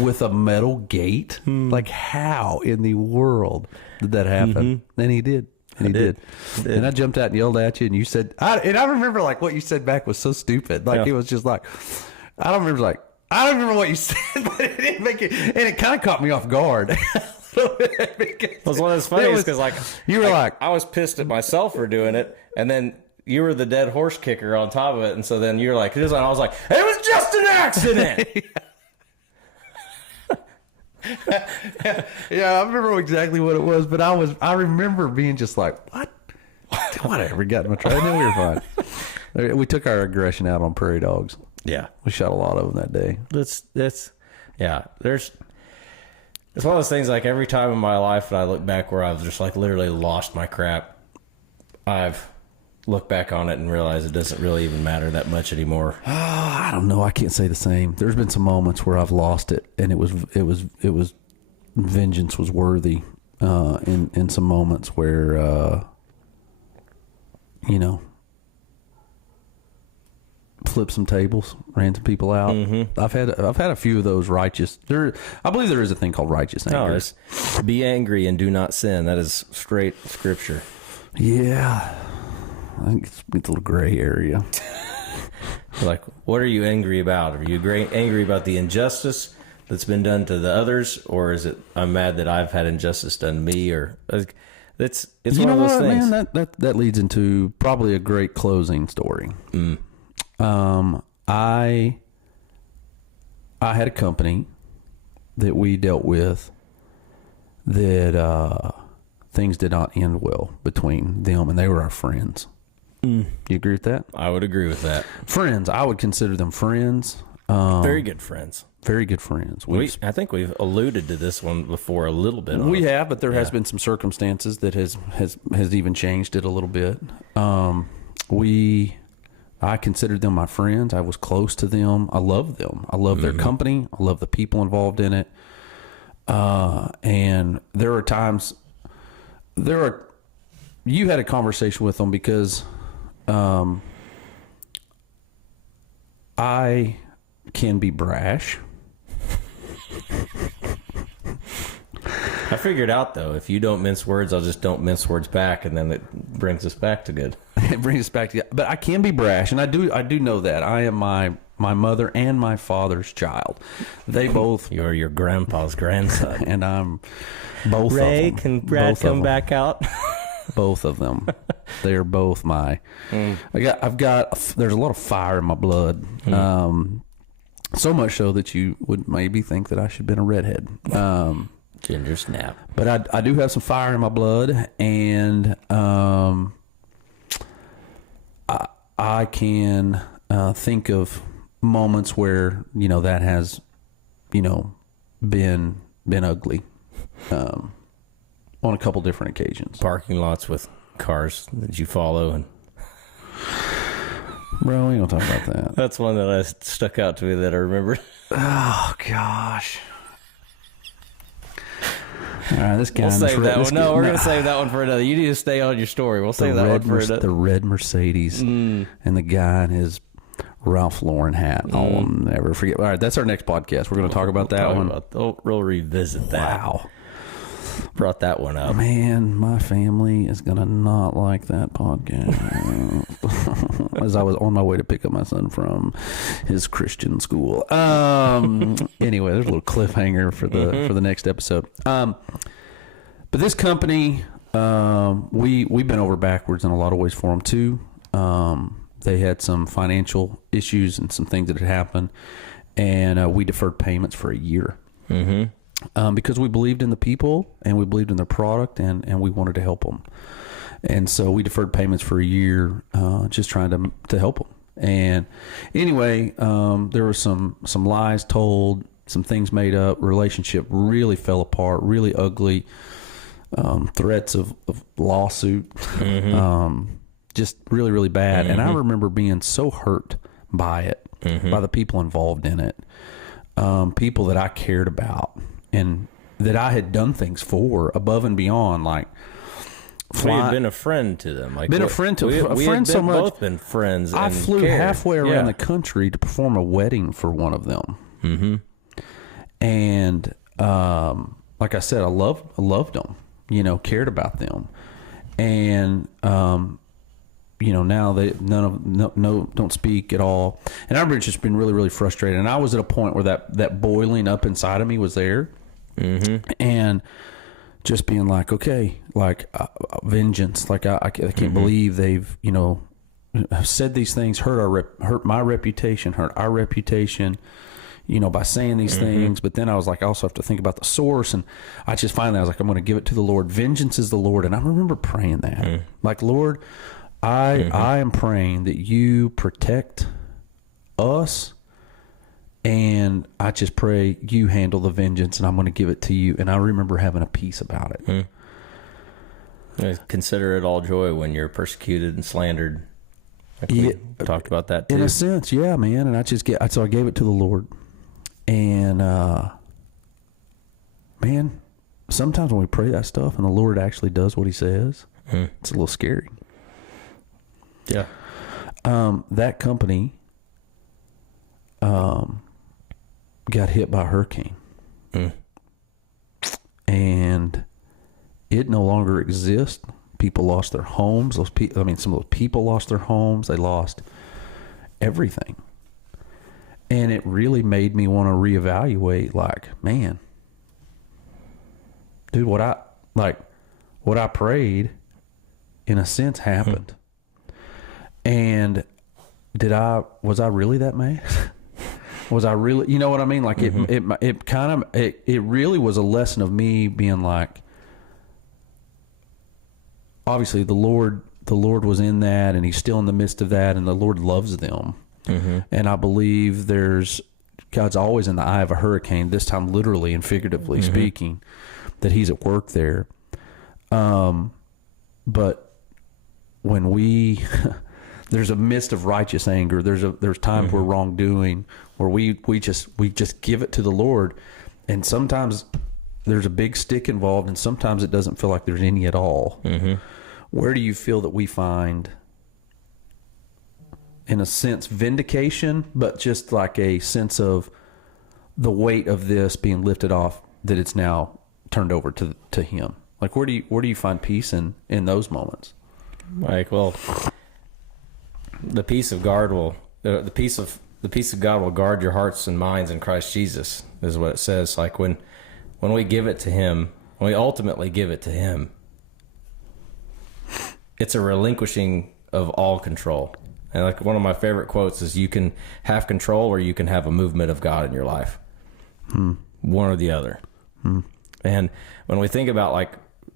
with a metal gate? Like how in the world did that happen? And he did. And he did. And I jumped out and yelled at you, and you said, and I remember like what you said back was so stupid. Like it was just like, I don't remember what you said, but it didn't make it, and it kind of caught me off guard. It was one of those funny because like you were like I was pissed at myself for doing it, and then you were the dead horse kicker on top of it, and so then you're like, and I was like, it was just an accident. Yeah, I remember exactly what it was, but I remember being just like, what? Whatever, got in my truck, and then we were fine. We took our aggression out on prairie dogs. Yeah, we shot a lot of them that day. It's one of those things like every time in my life that I look back where I've just like literally lost my crap, I've look back on it and realize it doesn't really even matter that much anymore? I don't know. I can't say the same. There's been some moments where I've lost it, and it was vengeance was worthy. In some moments where flip some tables, ran some people out. Mm-hmm. I've had a few of those righteous. I believe there is a thing called righteous anger. No, it's be angry and do not sin. That is straight scripture. Yeah, I think it's a little gray area. Like, what are you angry about? Are you angry about the injustice that's been done to the others, or is it I'm mad that I've had injustice done to me? Or it's one of those things. Man, that leads into probably a great closing story. I had a company that we dealt with that things did not end well between them, and they were our friends. You agree with that? I would agree with that. Friends, I would consider them friends. Very good friends. Very good friends. I think we've alluded to this one before a little bit. We have, but there has been some circumstances that has even changed it a little bit. I considered them my friends. I was close to them. I love them. I love their company. I love the people involved in it. And there are times, you had a conversation with them because I can be brash. I figured out, though, if you don't mince words, I'll just don't mince words back, and then it brings us back to good. It brings us back to, but I can be brash, and I do know that. I am my mother and my father's child. They both. You're your grandpa's grandson. And I'm both Ray, of them. can Brad come back out? Both of them. They are both my. I've got. There's a lot of fire in my blood. So much so that you would maybe think that I should have been a redhead. Ginger snap. But I do have some fire in my blood, and I can think of moments where that has been ugly on a couple different occasions. Parking lots with cars that you follow, and bro, we don't talk about that. That's one that stuck out to me that I remember. Oh gosh. All right, this guy. We'll save that one. No, we're going to save that one for another. You need to stay on your story. We'll save that one for another. The red Mercedes and the guy in his Ralph Lauren hat. I'll never forget. All right, that's our next podcast. We're going to talk about that one. We'll revisit that. Wow. Brought that one up. Man, my family is going to not like that podcast. As I was on my way to pick up my son from his Christian school. Anyway, there's a little cliffhanger for the next episode. But this company, we've been over backwards in a lot of ways for them too. They had some financial issues and some things that had happened, and we deferred payments for a year. Because we believed in the people and we believed in their product and we wanted to help them. And so we deferred payments for a year, just trying to help them. And anyway, there were some lies told, some things made up, relationship really fell apart, really ugly, threats of lawsuit, just really, really bad. And I remember being so hurt by it, by the people involved in it, people that I cared about and that I had done things for above and beyond, like we had been a friend to them. Like been a friend to a friend so much. Both been friends. I flew halfway around the country to perform a wedding for one of them. And like I said, I loved them. Cared about them, and now they don't speak at all. And I remember just been really, really frustrated. And I was at a point where that boiling up inside of me was there, and just being like, okay, like vengeance. Like I can't believe they've said these things, hurt my reputation, hurt our reputation, by saying these things. But then I was like, I also have to think about the source. And I was like, I'm going to give it to the Lord. Vengeance is the Lord. And I remember praying that, like, Lord, I am praying that you protect us, and I just pray you handle the vengeance, and I'm going to give it to you. And I remember having a peace about it. Consider it all joy when you're persecuted and slandered. Like we talked about that too. In a sense, yeah, man. And so I gave it to the Lord. And, man, sometimes when we pray that stuff and the Lord actually does what he says, it's a little scary. Yeah. That company, got hit by a hurricane. And it no longer exists. People lost their homes. Some of those people lost their homes. They lost everything. And it really made me want to reevaluate, like, man, dude, what I prayed, in a sense, happened. And was I really that mad? Was I really, you know what I mean? Like it really was a lesson of me being like, obviously the Lord was in that, and he's still in the midst of that, and the Lord loves them. And I believe God's always in the eye of a hurricane, this time literally and figuratively speaking, that he's at work there. But when there's a mist of righteous anger, there's times where wrongdoing, where we just give it to the Lord, and sometimes there's a big stick involved, and sometimes it doesn't feel like there's any at all. Where do you feel that we find, in a sense, vindication, but just like a sense of the weight of this being lifted off, that it's now turned over to him? Like, where do you find peace in those moments? Like, well, the peace of God will guard your hearts and minds in Christ Jesus, is what it says. Like when we give it to him, when we ultimately give it to him, it's a relinquishing of all control. And like one of my favorite quotes is, you can have control or you can have a movement of God in your life. One or the other. And when we think about like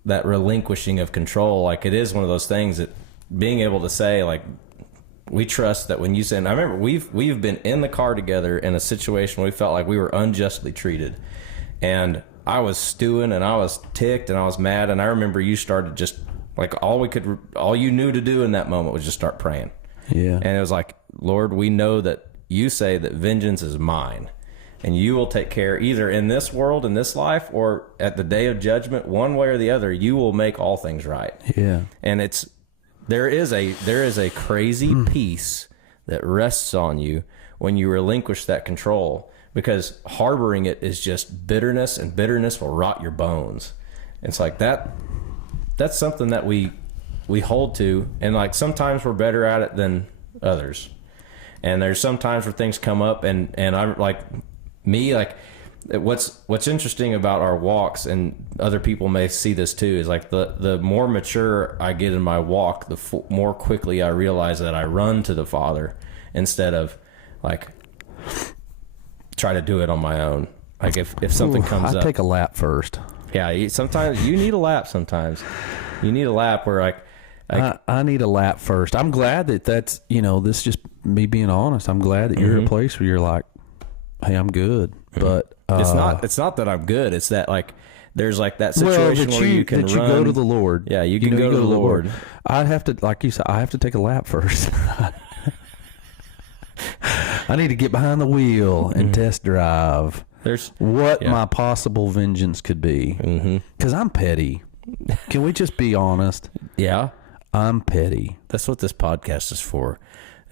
that relinquishing of control, like it is one of those things that being able to say, like, we trust that when you say, and I remember we've been in the car together in a situation where we felt like we were unjustly treated, and I was stewing and I was ticked and I was mad, and I remember you started just like all you knew to do in that moment was just start praying. Yeah. And it was like, Lord, we know that you say that vengeance is mine, and you will take care either in this world, in this life, or at the day of judgment, one way or the other, you will make all things right. Yeah. And there is a crazy peace that rests on you when you relinquish that control, because harboring it is just bitterness, and bitterness will rot your bones. It's like that's something that we hold to, and like sometimes we're better at it than others. And there's sometimes where things come up, and I'm like, me, like, what's interesting about our walks, and other people may see this too, is like the more mature I get in my walk, the more quickly I realize that I run to the Father instead of like try to do it on my own. Like if something comes up, I take a lap first. Yeah, sometimes you need a lap. Sometimes you need a lap where like I need a lap first. I'm glad that's, this is just me being honest. I'm glad that you're at a place where you're like, hey, I'm good. But it's not that I'm good. It's that like there's like that situation where you can go to the Lord. Yeah, you can go to the Lord. I'd have to, like you said, I have to take a lap first. I need to get behind the wheel and test drive my possible vengeance could be. Because I'm petty. Can we just be honest? Yeah. I'm petty. That's what this podcast is for.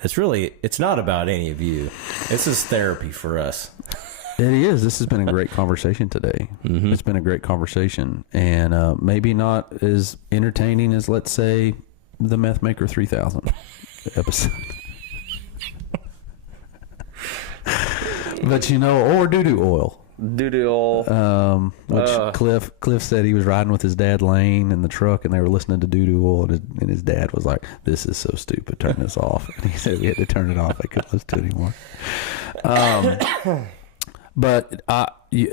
It's not about any of you. This is therapy for us. It is. This has been a great conversation today. It's been a great conversation, and maybe not as entertaining as, let's say, the Meth Maker 3000 episode. But or doo-doo oil. Doo-doo oil. Which Cliff said he was riding with his dad Lane in the truck, and they were listening to doo-doo oil, and his dad was like, "This is so stupid, turn this off." And he said we had to turn it off. They couldn't listen to it anymore. But I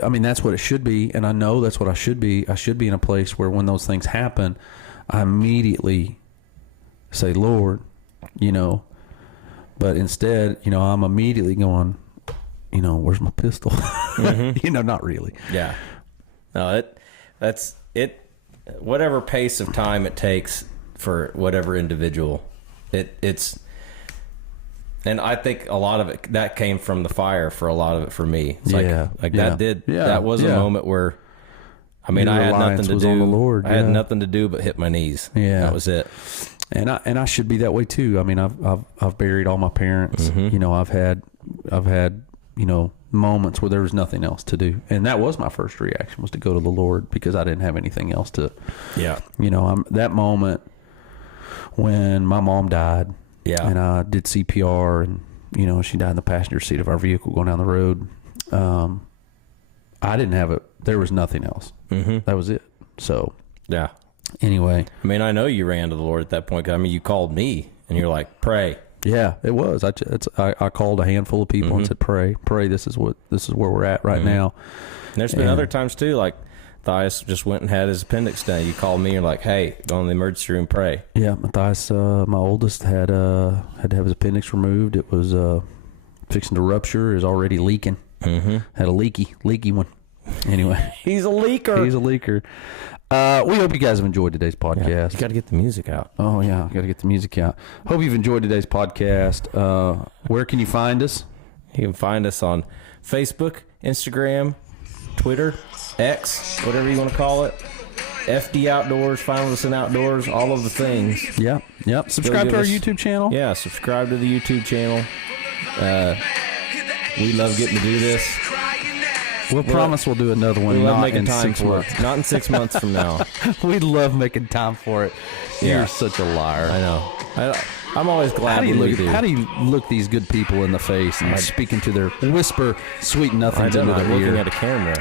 mean, that's what it should be, and I know that's what I should be. I should be in a place where when those things happen, I immediately say, Lord, but instead, I'm immediately going, where's my pistol? Not really. Yeah. No, that's it. whatever pace of time it takes for whatever individual, it's. And I think a lot of it that came from the fire for a lot of it for me. It's that was a moment where, I mean, Your I had reliance nothing to was do. on the Lord, I had nothing to do but hit my knees. Yeah. That was it. And I should be that way too. I mean, I've buried all my parents. You know, I've had you know, moments where there was nothing else to do, and that was my first reaction, was to go to the Lord, because I didn't have anything else to. Yeah. You know, that moment when my mom died. Yeah. And I did CPR, and, you know, she died in the passenger seat of our vehicle going down the road. I didn't have it. There was nothing else. That was it. So, yeah. Anyway. I mean, I know you ran to the Lord at that point. I mean, you called me and you're like, pray. Yeah, it was. I called a handful of people and said, pray. This is where we're at right now. And there's been other times too, like Matthias just went and had his appendix done. You called me and you're like, hey, go in the emergency room, pray. Yeah, Matthias, my oldest, had to have his appendix removed. It was fixing to rupture. It was already leaking. Had a leaky one. Anyway. He's a leaker. He's a leaker. We hope you guys have enjoyed today's podcast. Yeah, you got to get the music out. Oh, yeah. Got to get the music out. Hope you've enjoyed today's podcast. Where can you find us? You can find us on Facebook, Instagram, Twitter, X, whatever you want to call it. FD Outdoors, Final Listen Outdoors, all of the things. Yeah. Yep. Subscribe to our YouTube channel. Yeah, subscribe to the YouTube channel. We love getting to do this. We'll promise we'll do another one. We love not making in time 6 for months. it. Not in 6 months from now. We love making time for it. Yeah. You're such a liar. I know. I'm always glad How do you when we look? do. How do you look these good people in the face and speak into their whisper sweet nothings into I'm their looking ear? at a camera.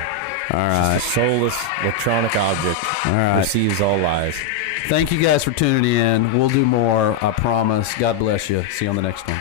All right. Just a soulless electronic object. All right. Receives all lies. Thank you guys for tuning in. We'll do more. I promise. God bless you. See you on the next one.